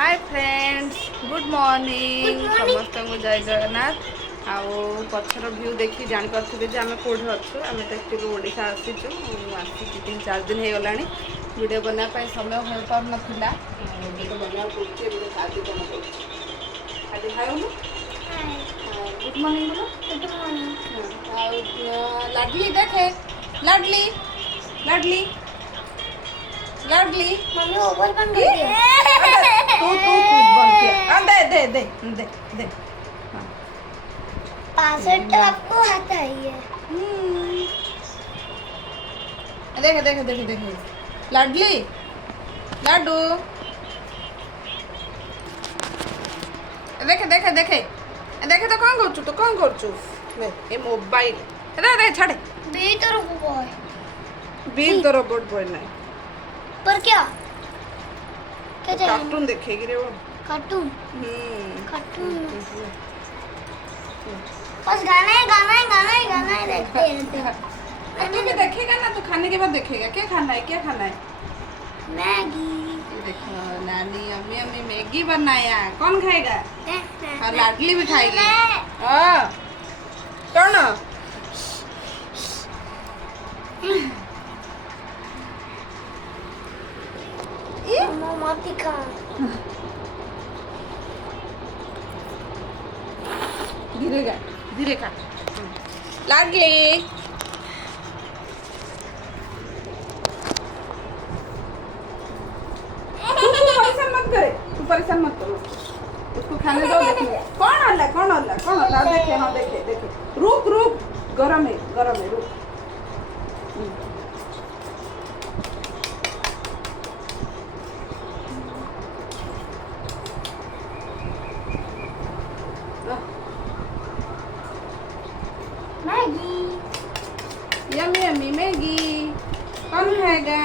Hi friends good morning समस्त को जय जगन्नाथ आउ पछर व्यू देखी जापारे जे आम कौटे अच्छु आम तो एक्चुअली ओडिशा आसीचु आसिक 3-4 दिन हो गलानी वीडियो बनापी समय हो पार नाला तो बना पड़े खाद्य कम कर खाऊनु गुड मॉर्निंग बोलो गुड मॉर्निंग लाडली देखे लाडली लाडली लाडली मम्मी ओवर बन गई है तू बन के दे दे दे दे दे पासवर्ड तो आपको आता ही है। देखे देखे देखे देखे लाडली लाडू देखे देखे देखे देखे तो कौन करचु तो कौन करचु ये मोबाइल रे रे छाड़े बी तो रोबोट बॉय बीर तो रोबोट बॉय नहीं पर क्या क्या चाहिए? कार्टून देखेगी रे वो कार्टून कार्टून बस गाना है गाना है गाना है गाना है देखते रहते हैं। तू भी देखेगा ना तो खाने के बाद देखेगा क्या खाना है क्या खाना है मैगी ये देखो नानी अम्मी अम्मी मैगी बनाया कौन खाएगा और लाडली भी खाएगी हाँ कौन मम्मा दिखा धीरे गा धीरे खा लाडली तू परेशान मत करे तू परेशान मत करो उसको खाने दो देखिए कौन हल्ला देखे हाँ देखे देखे रुक रुक गरम है रुक मैगी यम्मी यम्मी मैगी कौन खाएगा